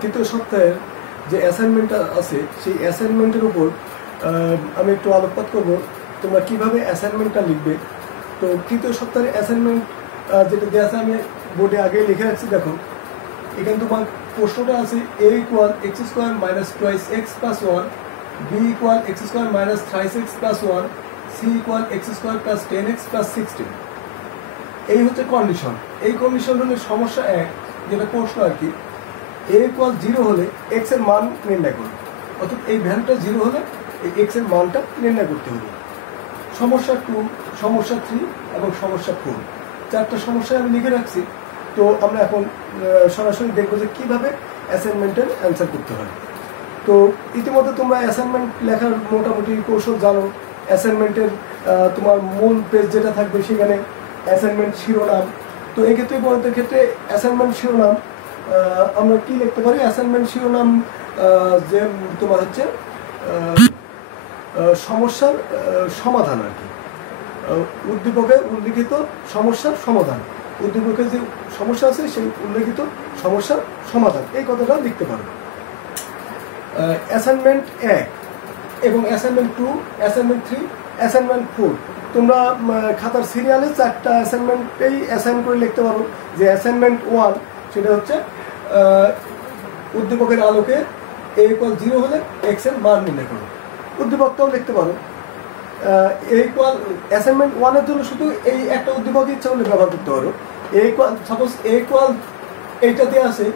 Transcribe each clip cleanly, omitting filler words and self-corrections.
তৃতীয় সপ্তাহের যে অ্যাসাইনমেন্টটা আছে সেই অ্যাসাইনমেন্টের উপর আমি একটু আলোকপাত করব তোমরা কিভাবে অ্যাসাইনমেন্টটা লিখবে। তো তৃতীয় সপ্তাহের অ্যাসাইনমেন্ট যেটা দেওয়া আছে আমি বোর্ডে আগে লিখে রাখছি। দেখো এখানে তোমার প্রশ্নটা আছে a equal x square minus twice x plus one, B equal x square minus thrice x plus one, C equal x square plus 10x plus 16। এই হচ্ছে কন্ডিশন। এই কন্ডিশন হলে সমস্যা এক, যেটা প্রশ্ন আর কি, a ইকুয়াল 0 হলে x এর মান নির্ণয় করো, অর্থাৎ এই ভ্যালুটা 0 হলে এই x এর মানটা নির্ণয় করতে হবে। সমস্যা 2, সমস্যা 3 এবং সমস্যা 4, চারটা সমস্যা আমি লিখে রাখছি। তো আমরা এখন সরাসরি দেখবো যে কীভাবে অ্যাসাইনমেন্টের অ্যান্সার করতে হয়। তো ইতিমধ্যে তোমরা অ্যাসাইনমেন্ট লেখার মোটামুটি কৌশল জানো। অ্যাসাইনমেন্টের তোমার মূল পেজ যেটা থাকবে সেখানে অ্যাসাইনমেন্ট শিরোনাম। তো এক্ষেত্রে গণিতের ক্ষেত্রে অ্যাসাইনমেন্ট শিরোনাম আমরা কি লিখতে পারি? অ্যাসাইনমেন্ট শিরোনাম যে তোমার হচ্ছে সমস্যার সমাধান আর কি, উদ্দীপকে উল্লিখিত সমস্যার সমাধান, উদ্দীপকে যে সমস্যা আছে সেই উল্লেখিত সমস্যার সমাধান, এই কথাটা লিখতে পারো। অ্যাসাইনমেন্ট 1 এবং অ্যাসাইনমেন্ট 2, অ্যাসাইনমেন্ট 3, অ্যাসাইনমেন্ট 4 তোমরা খাতার সিরিয়ালে 4টা অ্যাসাইনমেন্টেই অ্যাসাইন করে লিখতে পারো। যে অ্যাসাইনমেন্ট 1 সেটা হচ্ছে উদ্দীপকের আলোকে a ইকুয়াল 0 হলে x এর মান নির্ণয় করো। উদ্দীপকটাও লিখতে পারো। a ইকুয়াল অ্যাসাইনমেন্ট 1 এর জন্য শুধু এই একটা উদ্দীপক ইচ্ছা হলে ব্যবহার করতে পারো। a equal suppose a equal এইটাতে আছে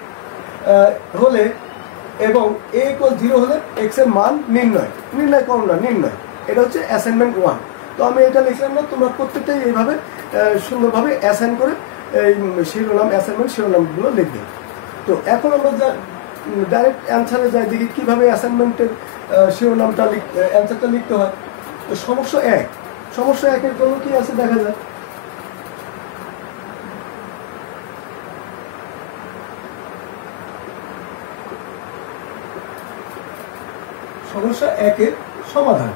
হলে এবং a ইকুয়াল 0 হলে x এর মান নির্ণয় করো না, নির্ণয়। এটা হচ্ছে অ্যাসাইনমেন্ট 1। তো আমি এটা লিখলাম না, তোমরা প্রত্যেকটাই এইভাবে সুন্দরভাবে অ্যাসাইন করে এই শিরোনাম অ্যাসাইনমেন্ট শিরোনামগুলো লিখবে। তো এখন আমরা ডাইরেক্ট অ্যান্সারে যাই, দেখি কীভাবে অ্যাসাইনমেন্টের শিরোনামটা অ্যান্সারটা লিখতে হয়। তো সমস্যা 1, সমস্যা 1-এর জন্য কি আছে দেখা যায়। সমস্যা 1-এর সমাধান।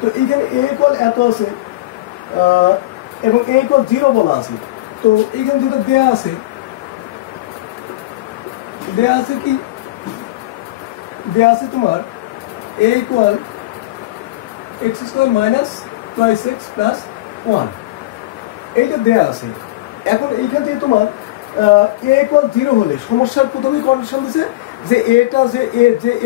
তো এইখানে a ইকুয়াল এত আছে এবং a ইকুয়াল 0 বলা আছে। তো এইখানে যেটা দেয়া আছে কি, দেয়া আছে তোমার a equal x square minus twice x plus 1, এইটা দেয়া আছে। এখন এইখান থেকে তোমার a ইকুয়াল 0 হলে সমস্যার প্রথমেই কন্ডিশন দিছে যে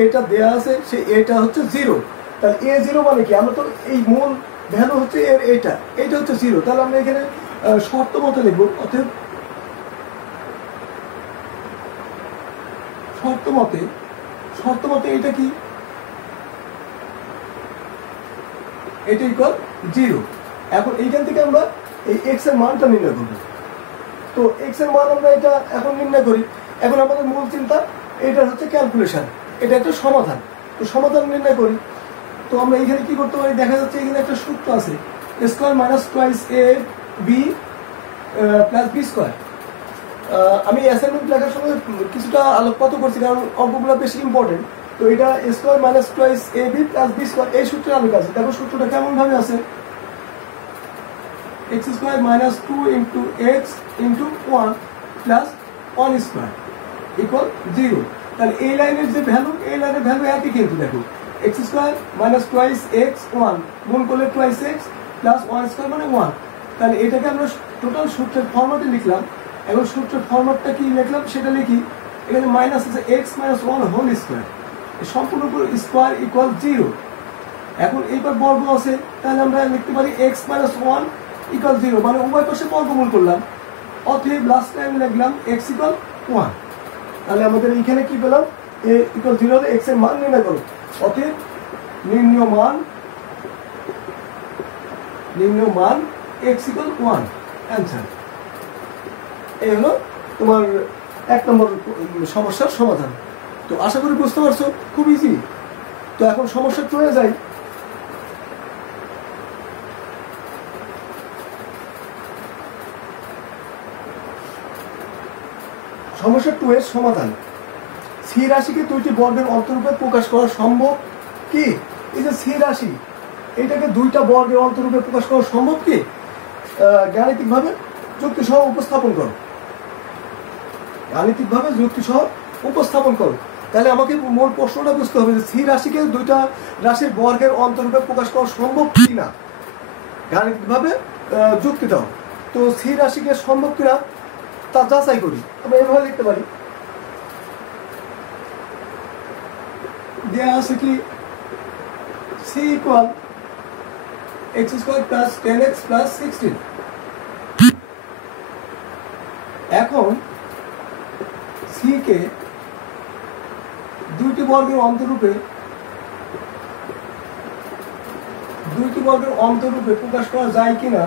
এটা দেয়া আছে সে এটা হচ্ছে 0। তাহলে a 0 মানে কি, আমরা তো এই মূল ভ্যালু হচ্ছে এর এইটা হচ্ছে 0। তাহলে আমরা এখানে শর্ত মতে লিখবো, অতএব শর্ত মতে এটা কি, এটা ইকুয়াল 0। এখন এইখান থেকে আমরা এই x এর মানটা নির্ণয় করবো। তো x এর মান আমরা এটা এখন নির্ণয় করি। এখন আমাদের মূল চিন্তা এটা হচ্ছে ক্যালকুলেশন, এটা একটা সমাধান। তো সমাধান নির্ণয় করি। তো আমরা এইখানে কি করতে পারি, দেখা যাচ্ছে এখানে একটা সূত্র আছে, a square minus twice a b plus b square. আমি অ্যাসাইনমেন্ট লেখার সময় কিছুটা আলোকপাত করছি কারণ অঙ্কগুলো বেশি ইম্পর্টেন্ট। তো এটা a square minus twice a b plus b square, এই সূত্রের আলোকে আছে। দেখো সূত্রটা কেমন ভাবে আছে, x square minus 2 into x into 1 plus 1 square equal 0। তাহলে এই লাইনের যে ভ্যালু, এই লাইনের ভ্যালু একই, কিন্তু দেখো x square minus twice x 1 গুণ করলে টোয়াইস x প্লাস 1 স্কোয়ার মানে 1। তাহলে এটাকে আমরা টোটাল সূত্রের ফরম্যাটে লিখলাম। এখন সূত্রের ফরম্যাটটা কি লিখলাম সেটা লিখি। এখানে মাইনাস আছে x মাইনাস 1 হোল স্কোয়ার, সম্পূর্ণ স্কোয়ার ইকুয়াল 0। এখন এইবার বর্গ আছে, তাহলে আমরা লিখতে পারি x মাইনাস 1 ইকুয়াল 0, মানে উভয় পাশে বর্গমূল করলাম। অতএব লাস্ট টাইম লিখলাম x ইকুয়াল 1। তাহলে আমাদের এইখানে কি পেলাম, a ইকুয়াল 0 হলে x এর মান নির্ণয় করো। অতএব নির্ণয় মান x ইকুয়াল 1 অ্যান্সার। এই হলো তোমার 1 নম্বর সমস্যার সমাধান। তো আশা করি বুঝতে পারছো, খুব ইজি। তো এখন সমস্যা 2-এ যাই। সমস্যা 2-এর সমাধান। সি রাশিকে 2টি বর্গের অন্তরূপে প্রকাশ করা সম্ভব কি? এই যে সি রাশি, এটাকে 2টা বর্গের অন্তরূপে প্রকাশ করা সম্ভব কি? গাণিতিকভাবে যুক্তিসহ উপস্থাপন করো। গাণিতিকভাবে যুক্তিসহ উপস্থাপন করো। তাহলে আমাকে মূল প্রশ্নটা বুঝতে হবে যে সি রাশিকে দুইটা রাশির বর্গের অন্তরূপে প্রকাশ করা সম্ভব কিনা, গাণিতিকভাবে যুক্তি দাও। তো সি রাশিকে সম্ভব কিনা তা যাচাই করি। আমরা এভাবে লিখতে পারি, দেওয়া আছে কি C equal x square plus 10x plus 16। এখন সি কে দুইটি বর্গের অন্তরূপে প্রকাশ করা যায় কিনা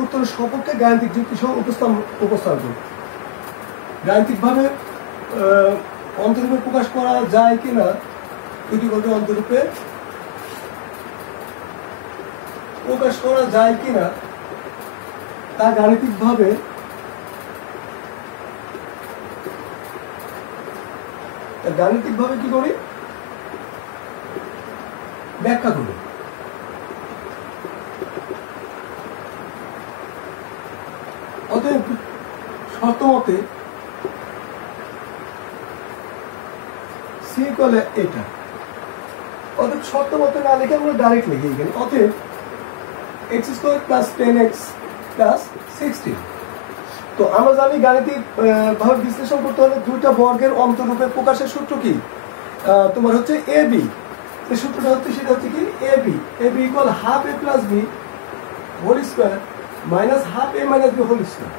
উত্তরের সপক্ষে গাণিতিক যুক্তি সহ উপস্থাপন করব। গাণিতিকভাবে অন্তরূপে প্রকাশ করা যায় কিনা, দুটি বর্গের অন্তরূপে প্রকাশ করা যায় কিনা তা গাণিতিকভাবে কি করি, ব্যাখ্যা করি। অতএব শর্তমতে সি ইকুয়াল এটা, অতএব শর্তমতে না লিখে আমরা ডাইরেক্ট লিখি এখানে। অতএব x square plus 10x plus 16। তো আমরা জানি গাণিতিক ভাবে বিশ্লেষণ করতে হলে দুইটা বর্গের অন্তরূপে প্রকাশের সূত্র কি, তোমার হচ্ছে এ বি। যে সূত্রটা হচ্ছে সেটা হচ্ছে কি a b equal half a plus b whole square minus half a minus b whole square.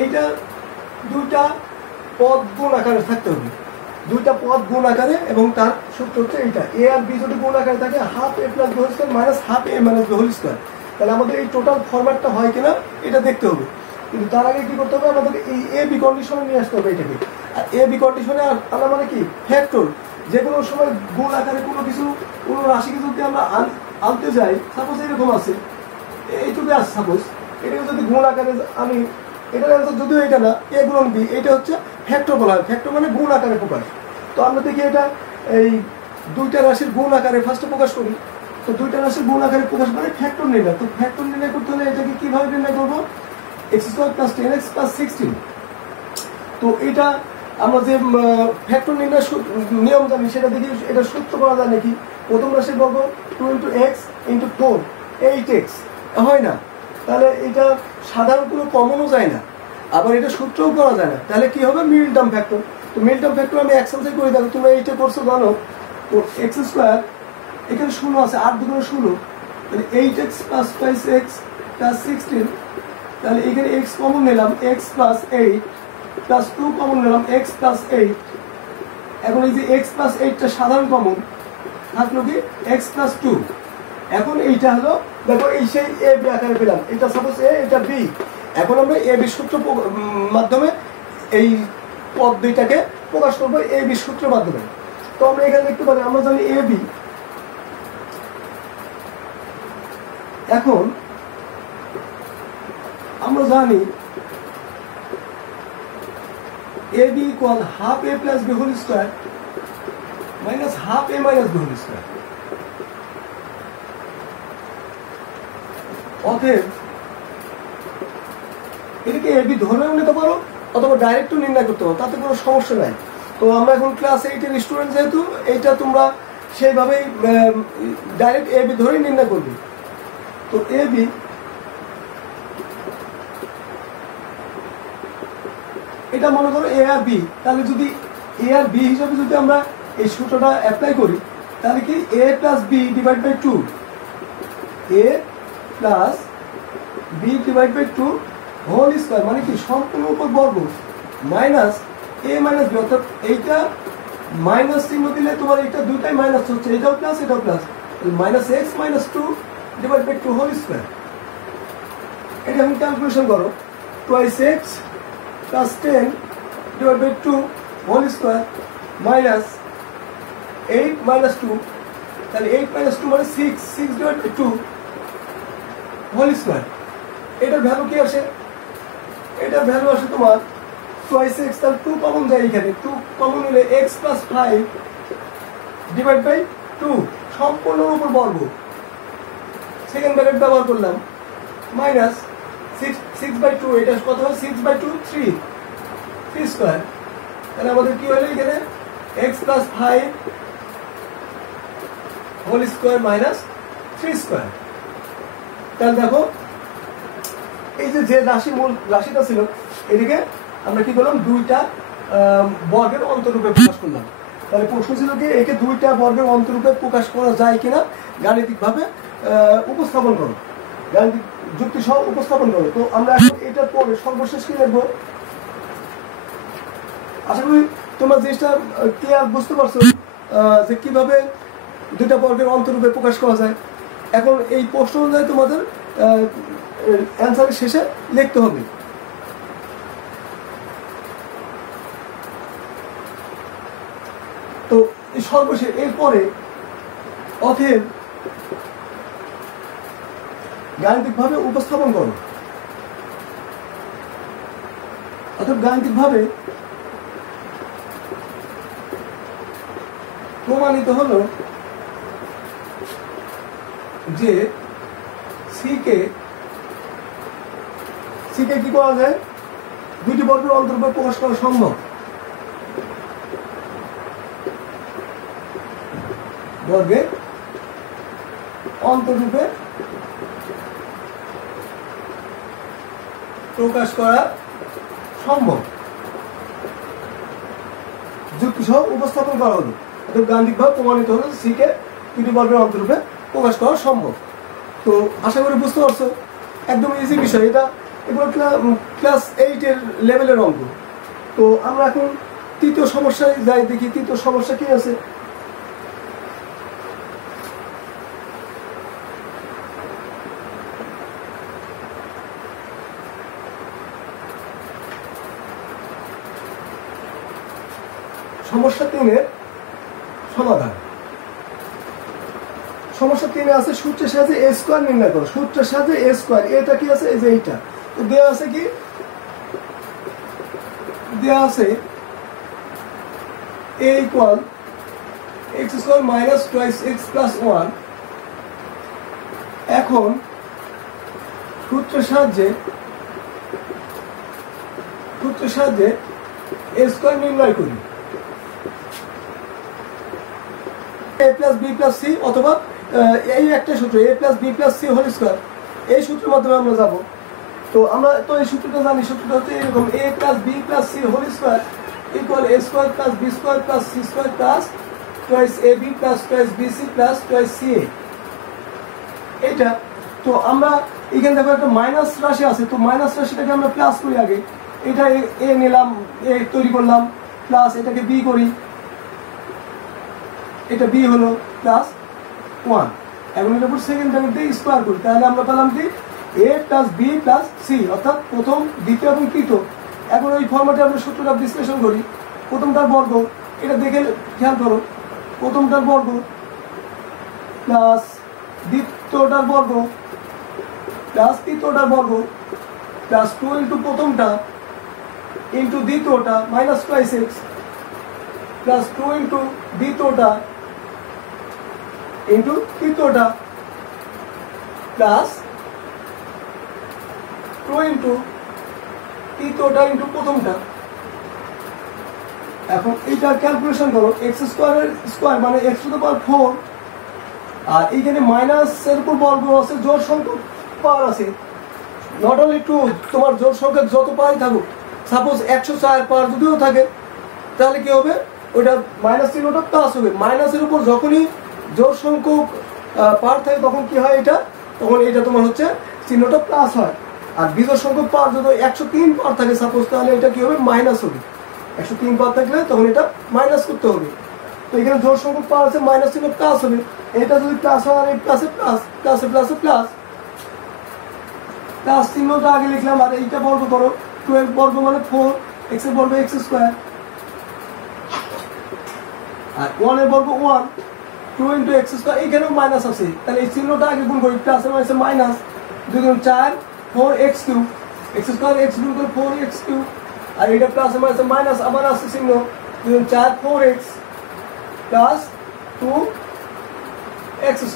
এইটা দুইটা পদ গুণ আকারে থাকতে হবে, দুইটা পদ গুণ আকারে, এবং তার সূত্র হচ্ছে এইটা এ আর বি যদি গুণ আকারে থাকে half a plus b whole square minus half a minus b whole square. তাহলে আমাদের এই টোটাল ফরম্যাটটা হয় কিনা এটা দেখতে হবে। কিন্তু তার আগে কি করতে হবে, আমাদের এই এ বি কন্ডিশনে নিয়ে আসতে হবে এটাকে। আর এ বি কন্ডিশনে আনা মানে কি, ফ্যাক্টর। যে কোনো সময় গুণ আকারে কোনো রাশিকে যদি আমরা আনতে যাই, সাপোজ এরকম আছে, এইটুকু আছে সাপোজ, এটাকে যদি গুণ আকারে আমি, এটার অ্যান্সার যদিও এটা না, এ গুণ বি, এটা হচ্ছে ফ্যাক্টর বলা হয়। ফ্যাক্টর মানে গুণ আকারে প্রকাশ। তো আমরা দেখি এটা এই দুইটা রাশির গুণ আকারে ফার্স্টে প্রকাশ করি। তো দুইটা রাশির গুণ আকারে প্রকাশ করে ফ্যাক্টর নির্ণয়। তো ফ্যাক্টর নির্ণয় করতে হলে এটাকে কিভাবে নির্ণয় করবো, x square plus 10x plus 16। তো এটা আমরা যে ফ্যাক্টর নির্ণয় নিয়ম জানি সেটা দেখি এটা সূত্র করা যায় নাকি। প্রথম রাশির বর্গ 2 × x × 4 8x হয় না, তাহলে এটা সাধারণ কোনো কমনও যায় না, আবার এটা সূত্রও করা যায় না। তাহলে কি হবে, মিডল টার্ম ফ্যাক্টর। তো মিডল টার্ম ফ্যাক্টর আমি এক্সারসাইজ করে দেখো, তোমরা এইটা করছো জানো। তো এক্স স্কোয়ার এখানে 16 আছে, 8 × 2 = 16, তাহলে 8x প্লাস 5x প্লাস 16। তাহলে এখানে x কমন নিলাম, x প্লাস 8 প্লাস 2 কমন নিলাম, x প্লাস 8। এখন এই যে x প্লাস 8টা সাধারণ কমন থাকলো কি x প্লাস 2। এখন এইটা হলো, দেখো এই সেই এ বি আকারে পেলাম, এটা সাপোজ এ, এটা বি। এখন আমরা এ বি সূত্র মাধ্যমে এই পদ দুইটাকে প্রকাশ করবো এ বি সূত্রের মাধ্যমে। তো আমরা এখানে দেখতে পারি, আমরা জানি এ বি। এখন আমরা জানি a b equal half a plus b whole square minus half a minus b whole square. অতএব এটাকে এ বি ধরেও নিতে পারো অথবা ডাইরেক্টও নির্ণয় করতে পারো, তাতে কোনো সমস্যা নাই। তো আমরা এখন ক্লাস 8-এর স্টুডেন্ট যেহেতু, এইটা তোমরা সেইভাবেই ডাইরেক্ট এ বি ধরেই নির্ণয় করবে। তো এ বি এটা মনে করো এ আর বি, তাহলে যদি এ আর বি হিসাবে যদি আমরা এই সূত্রটা অ্যাপ্লাই করি, তাহলে কি a plus b divide by 2, a plus b divide by 2 whole square, মানে কি সম্পূর্ণ উপর বর্গ, মাইনাস এ মাইনাস বি। অর্থাৎ এইটা মাইনাস চিহ্ন দিলে তোমার এইটা দুইটাই মাইনাস হচ্ছে, এটাও প্লাস এটাও plus, minus x minus 2 divide by 2 whole square. এটা এখন ক্যালকুলেশন করো, twice x plus 10 divide by 2 whole square minus 8 minus 2, তাহলে 8 মাইনাস 2 মানে 6 ডিভাইড বাই 2 হোল স্কোয়ার। এটার ভ্যালু কি আসে, এটার ভ্যালু আসে তোমার টুয়াইস এক্স, তাহলে 2 কমন যায় এখানে, 2 কমন হলে এক্স প্লাস 5 ডিভাইড বাই 2 সম্পূর্ণ উপর বর্গ, সেকেন্ড ব্র্যাকেট ব্যবহার করলাম, মাইনাস 6/2, এটা কত হয় 6/2 3 স্কয়ার। তাহলে আমাদের কি হলো এখানে x + 5 whole square minus 3 square. তাহলে দেখো এই যে মূল রাশিটা ছিল এদিকে আমরা কি করলাম দুইটা বর্গের অন্তরূপে প্রকাশ করলাম। তাহলে প্রশ্ন ছিল কি একে দুইটা বর্গের অন্তরূপে প্রকাশ করা যায় কিনা গাণিতিকভাবে উপস্থাপন করো, গাণিতিক যুক্তি সহ উপস্থাপন করো। তো আমরা এখন এটার পরে সর্বশেষ কি লিখবো, আশা করি তোমরা জিনিসটা ক্লিয়ার বুঝতে পারছো যে কিভাবে দুইটা বর্গের অন্তরূপে প্রকাশ করা যায়। এখন এই প্রশ্ন অনুযায়ী তোমাদের অ্যান্সারের শেষে লিখতে হবে। তো সর্বশেষ এরপরে অতএব গাণিতিকভাবে উপস্থাপন করো। অতএব গাণিতিকভাবে প্রমাণিত হলো যে সি কে কি করা যায়, দুইটি বর্গের অন্তরূপে প্রকাশ করা সম্ভব। বর্গের অন্তরূপে প্রকাশ করা সম্ভব, যুক্তি সহ উপস্থাপন করা হলো। গাণিতিকভাবে প্রমাণিত হলো সি কে দুটি বর্গের অন্তরূপে প্রকাশ করা সম্ভব। তো আশা করি বুঝতে পারছো, একদম ইজি বিষয় এটা, এগুলো ক্লাস 8 এর লেভেলের অঙ্ক। তো আমরা এখন তৃতীয় সমস্যায় যাই, দেখি তৃতীয় সমস্যা কি আছে। সমস্যা 3-এর সমাধান। সমস্যা 3-এ আছে সূত্রের সাহায্যে a স্কয়ার নির্ণয় করো। সূত্রের সাহায্যে a স্কয়ার, এটা কি আছে এই যে এইটা, তো দেয়া আছে কি, দেয়া আছে a = x² - 2x + 1। এখন সূত্রের সাহায্যে a স্কয়ার নির্ণয় করি। a + b + c অথবা এই একটা সূত্র a + b + c whole square, এই সূত্রের মাধ্যমে আমরা যাব। তো আমরা তো এই সূত্রটা জানি, সূত্রটা হচ্ছে এরকম a + b + c whole square = a² + b² + c² + 2ab + 2bc + 2ca। এটা তো আমরা এখানে দেখো একটা মাইনাস রাশি আছে, তো মাইনাস রাশিটাকে আমরা প্লাস করি আগে। এটা a নিলাম, a তৈরি করলাম, প্লাস এটাকে b করি, এটা b হলো +1। এখন এর উপর সেকেন্ড ব্র্যাকেট দিয়ে স্কয়ার করি, তাহলে আমরা পেলাম কি a + b + c, অর্থাৎ প্রথম, দ্বিতীয় এবং তৃতীয়। এখন ওই ফরম্যাটে আমরা সূত্রটা বিশ্লেষণ করি। প্রথমটার বর্গ, এটা দেখে খেয়াল করো, প্রথমটার বর্গ প্লাস দ্বিতীয়টার বর্গ প্লাস তৃতীয়টার বর্গ প্লাস 2 ইন্টু প্রথমটা ইন্টু দ্বিতীয়টা মাইনাস 2x প্লাস 2 ইন্টু দ্বিতীয়টা ইন্টু তৃতীয়টা প্লাস 2 ইন্টু তৃতীয়টা ইন্টু প্রথমটা। এখন এইটা ক্যালকুলেশন করো, x² মানে x⁴, আর এইখানে মাইনাসের উপর বর্গ আছে, জোড় সংখ্যক পাওয়ার আছে। নট অনলি 2, তোমার জোড় সংখ্যা যত পাওয়ারই থাকুক, সাপোজ 104 পাওয়ার যদিও থাকে, তাহলে কি হবে, ওইটা মাইনাস চিহ্নটা প্লাস হবে। মাইনাসের উপর যখনই জোড় সংখ্যক পাওয়ার থাকে তখন কি হয়, তখন এটা তোমার হচ্ছে চিহ্নটা প্লাস হয়। আর বিজোড় সংখ্যক পাওয়ার যদি 103 পাওয়ার থাকে সাপোজ, তাহলে এটা কি হবে, মাইনাস হবে। 103 পাওয়ার থাকলে তখন এটা মাইনাস করতে হবে। তো এখানে জোড় সংখ্যক পাওয়ার আছে, মাইনাস চিহ্ন প্লাস হবে। এটা যদি প্লাস হয় আর এই প্লাসে প্লাস, প্লাসে প্লাসে প্লাস, প্লাস চিহ্নটা আগে লিখলাম। আর এইটা বর্গ করো, 12 বর্গ মানে 4, x এর বর্গ x², আর 1 এর বর্গ 1, 2 ইন্টু x², এইখানেও মাইনাস আছে, তাহলে এই চিহ্নটা আগে গুণ করি, প্লাসে মাইনাসে মাইনাস, 2 গুণ 4, 4x³ x² x গুণ করে 4x³ আর এটা প্লাসে মাইনাসে মাইনাস, আবার আছে চিহ্ন, 2 গুণ 4 4x প্লাস 2x²।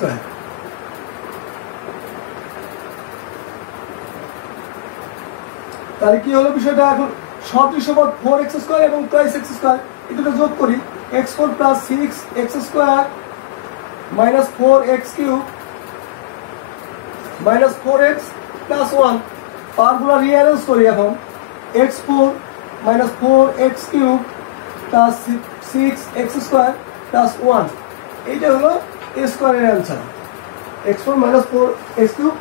তাহলে কি হলো বিষয়টা, এখন সদৃশ্যপদ 4x স্কয়ার এবং টুয়াইস x স্কয়ার এই দুটো যোগ করি, x4 plus 6x square minus 4x cube minus 4x plus 1, পাওয়ারগুলো রিঅ্যারেঞ্জ করি এখন, x4 minus 4x cube plus 6x square plus 1, এইটা হলো a স্কয়ারের answer. x4 minus 4x cube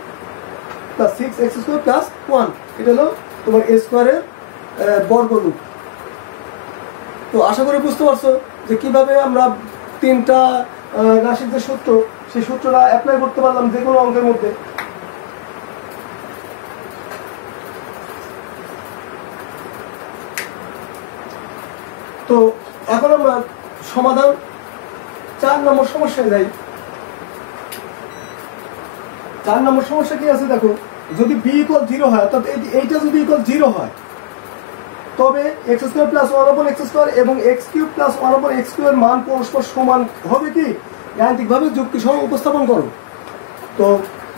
plus 6x square plus 1, এটা হলো তোমার a স্কয়ারের বর্গমূল। তো আশা করি বুঝতে পারছো যে কিভাবে আমরা তিনটা রাশির যে সূত্র, সেই সূত্রটা অ্যাপ্লাই করতে পারলাম যে কোনো অঙ্কের মধ্যে। তো এখন আমরা সমাধান 4 নম্বর সমস্যায় যাই। 4 নম্বর সমস্যা কি আছে দেখো, যদি b ইকুয়াল 0 হয়, অর্থাৎ এইটা যদি ইকুয়াল 0 হয়, তবে x square plus 1/x square এবং x cube plus 1/x cube এর মান পরস্পর সমান হবে কি? গাণিতিকভাবে যুক্তি সহ উপস্থাপন করো। তো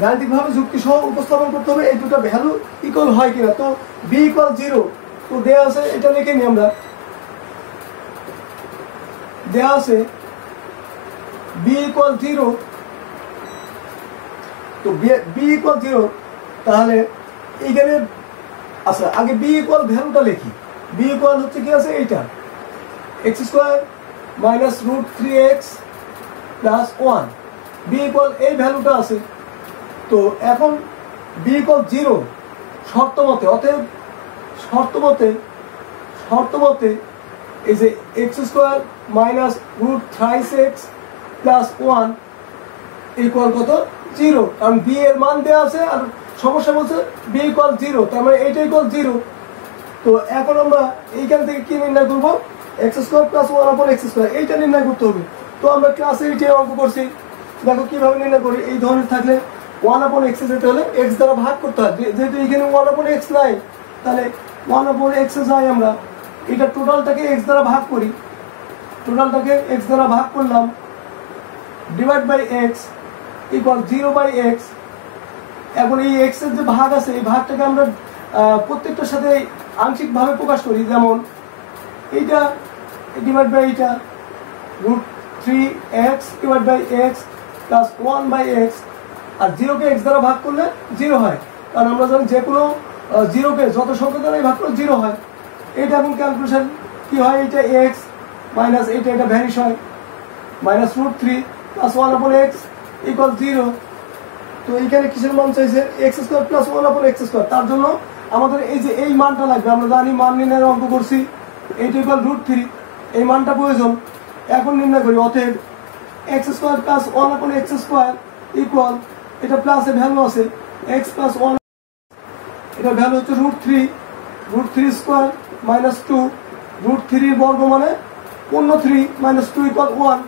গাণিতিকভাবে যুক্তি সহ উপস্থাপন করতে হবে এই দুটো ভ্যালু ইকুয়াল হয় কিনা। তো b ইকুয়াল 0, তো দেয়া আছে, এটা লিখে নিই আমরা, দেয়া আছে b ইকুয়াল 0, তো b ইকুয়াল 0, তাহলে এইখানে আচ্ছা আগে b ইকুয়াল ভ্যালুটা লিখি। b ইকুয়াল হচ্ছে কি আছে, এইটা x square minus root 3x plus 1, b equal এই ভ্যালুটা আছে। তো এখন b ইকুয়াল 0 শর্ত মতে, অতএব শর্ত মতে এই যে x square minus root 3x plus 1 equal কত, 0, কারণ b এর মান দেওয়া আছে আর সমস্যা বলছে b ইকুয়াল 0, তার মানে এইটা ইকুয়াল 0। তো এখন আমরা এইখান থেকে কি নির্ণয় করব, x square plus 1/x square, এইটা নির্ণয় করতে হবে। তো আমরা ক্লাস 8 এ অঙ্ক করছি, দেখো কিভাবে নির্ণয় করি। এই ধরনের থাকলে 1/x এ যেতে হলে x দ্বারা ভাগ করতে হয়, যেহেতু এখানে 1/x নাই, তাহলে 1/x এ যাই আমরা, এটা টোটালটাকে x দ্বারা ভাগ করি, টোটালটাকে x দ্বারা ভাগ করলাম, divide by x equal 0/x। এখন এই x এর যে ভাগ আছে, এই ভাগটাকে আমরা প্রত্যেকটার সাথে আংশিকভাবে প্রকাশ করি, যেমন এইটা ডিভাইড বাই এইটা, root 3x divide by x plus 1/x, আর 0 কে x দ্বারা ভাগ করলে 0 হয়, কারণ আমরা জানি যে কোনো 0 কে যত সংখ্যা দ্বারা ভাগ করলে 0 হয়। এইটা এখন ক্যালকুলেশন কি হয়, এইটা x মাইনাস এটা ভ্যানিশ হয়, minus root 3 plus 1/x equal 0। তো এইখানে কিসের মান চাইছে, x square plus 1/x square, তার জন্য আমাদের এই যে এই মানটা লাগবে, আমরা জানি মান নির্ণয়ের অঙ্ক করছি, এইটা ইকুয়াল রুট 3, এই মানটা প্রয়োজন। এখন নির্ণয় করি, অতএব x square plus 1/x square equal, এটা প্লাসে ভ্যালু আছে x প্লাস 1, এটা ভ্যালু হচ্ছে রুট 3 স্কয়ার মাইনাস 2, রুট 3 বর্গ মানে 3 মাইনাস 2 ইকুয়াল 1।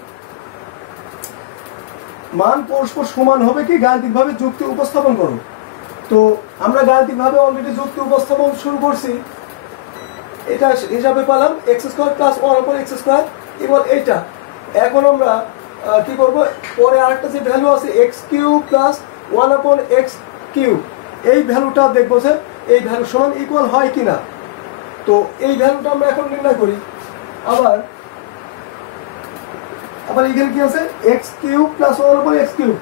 মান পরস্পর সমান হবে কি, গাণিতিকভাবে যুক্তি উপস্থাপন করো। তো আমরা গাণিতিকভাবে অলরেডি যুক্তি উপস্থাপন শুরু করছি, এটা হিসাবে পেলাম x square plus 1/x square equal এইটা। এখন আমরা কি করব, পরে আরেকটা যে ভ্যালু আছে x cube plus 1/x cube, এই ভ্যালুটা দেখবো যে এই ভ্যালু সমান ইকুয়াল হয় কিনা। তো এই ভ্যালুটা আমরা এখন নির্ণয় করি। আবার এখানে কি আছে, x cube plus 1/x cube,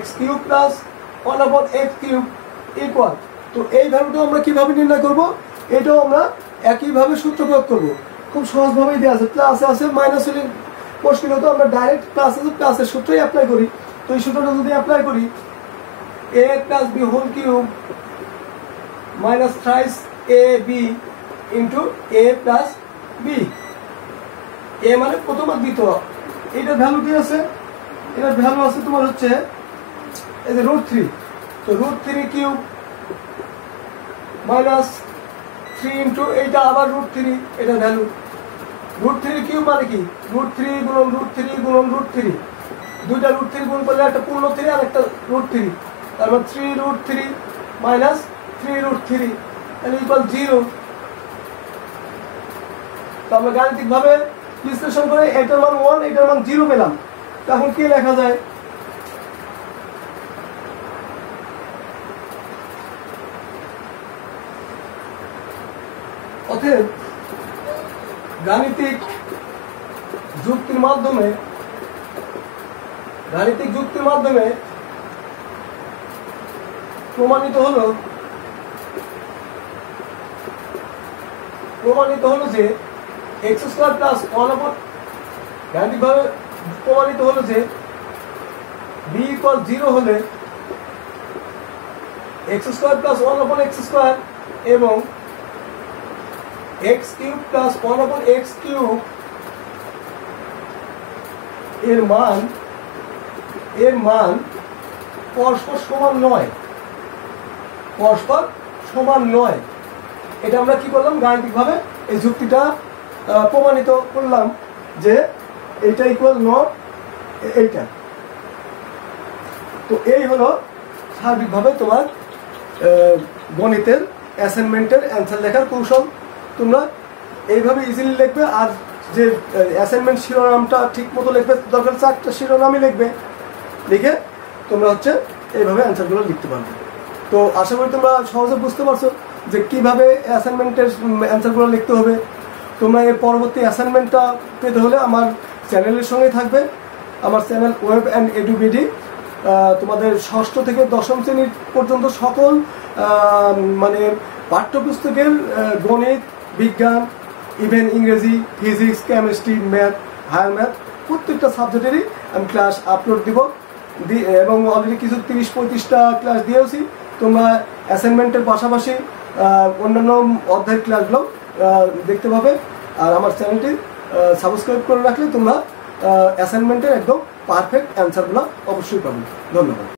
x cube plus 1/x cube equal. তো এই ভ্যালুটা আমরা কিভাবে নির্ণয় করব, এটাও আমরা একইভাবে সূত্র প্রয়োগ করব, খুব সহজভাবেই দেওয়া আছে, প্লাসে আছে মাইনাস হলে মুশকিল হতো, আমরা ডাইরেক্ট প্লাসের সূত্রই অ্যাপ্লাই করি। তো এই সূত্রটা যদি অ্যাপ্লাই করি, a plus b whole cube minus thrice ab into a plus b, a মানে প্রথম আর দ্বিতীয়, এটার ভ্যালু কি আছে, এটার ভ্যালু আছে তোমার হচ্ছে এই যে রুট 3, তো রুট 3 কিউব মাইনাস 3 ইন্টু এইটা আবার রুট 3, এটার ভ্যালু রুট 3 কিউব মানে কি, রুট 3 গুণন রুট 3 গুণন রুট 3, দুইটা রুট 3 গুণ করলে একটা পূর্ণ 3 আর একটা রুট 3, তারপর 3 রুট 3 মাইনাস 3 রুট 3 তাহলে ইকুয়াল 0। তো আমরা গাণিতিকভাবে বিশ্লেষণ করে এটার মান 1 এটার মান 0 পেলাম। তখন কি লেখা যায়, অতএব গাণিতিক যুক্তির মাধ্যমে প্রমাণিত হলো যে এক্স স্কোয়ার প্লাস ওয়ান আপন গাণিতিকভাবে প্রমাণিত হলো যে বি ইকুয়াল 0 হলে x square plus one upon x square এবং x cube plus one upon x cube এর মান পরস্পর সমান নয়। এটা আমরা কি করলাম, গাণিতিকভাবে এই যুক্তিটা প্রমাণিত করলাম যে এইটা ইকুয়াল নট এইটা। তো এই হলো সার্বিকভাবে তোমার গণিতের অ্যাসাইনমেন্টের অ্যান্সার লেখার কৌশল। তোমরা এইভাবে ইজিলি লিখবে, আর যে অ্যাসাইনমেন্ট শিরোনামটা ঠিক মতো লিখবে, দরকার 4টা শিরোনামই লিখবে, লিখে তোমরা এইভাবে অ্যান্সারগুলো লিখতে পারবে। তো আশা করি তোমরা সহজে বুঝতে পারছো যে কীভাবে অ্যাসাইনমেন্টের অ্যান্সারগুলো লিখতে হবে। তোমরা এর পরবর্তী অ্যাসাইনমেন্টটা পেতে হলে আমার চ্যানেলের সঙ্গে থাকবে। আমার চ্যানেল ওয়েব অ্যান্ড এডুবিডি তোমাদের 6ষ্ঠ থেকে 10ম শ্রেণীর পর্যন্ত সকল মানে পাঠ্যপুস্তকের গণিত, বিজ্ঞান, ইভেন ইংরেজি, physics, chemistry, math, higher math প্রত্যেকটা সাবজেক্টেরই আমি ক্লাস আপলোড দিব এবং অলরেডি কিছু 30-35টা ক্লাস দিয়েওছি। তোমরা অ্যাসাইনমেন্টের পাশাপাশি অন্যান্য অধ্যায়ের ক্লাসগুলো দেখতে পাবে। আর আমার চ্যানেলটি সাবস্ক্রাইব করে রাখলে তোমরা অ্যাসাইনমেন্টের একদম পারফেক্ট অ্যান্সারগুলো অবশ্যই পাবে। ধন্যবাদ।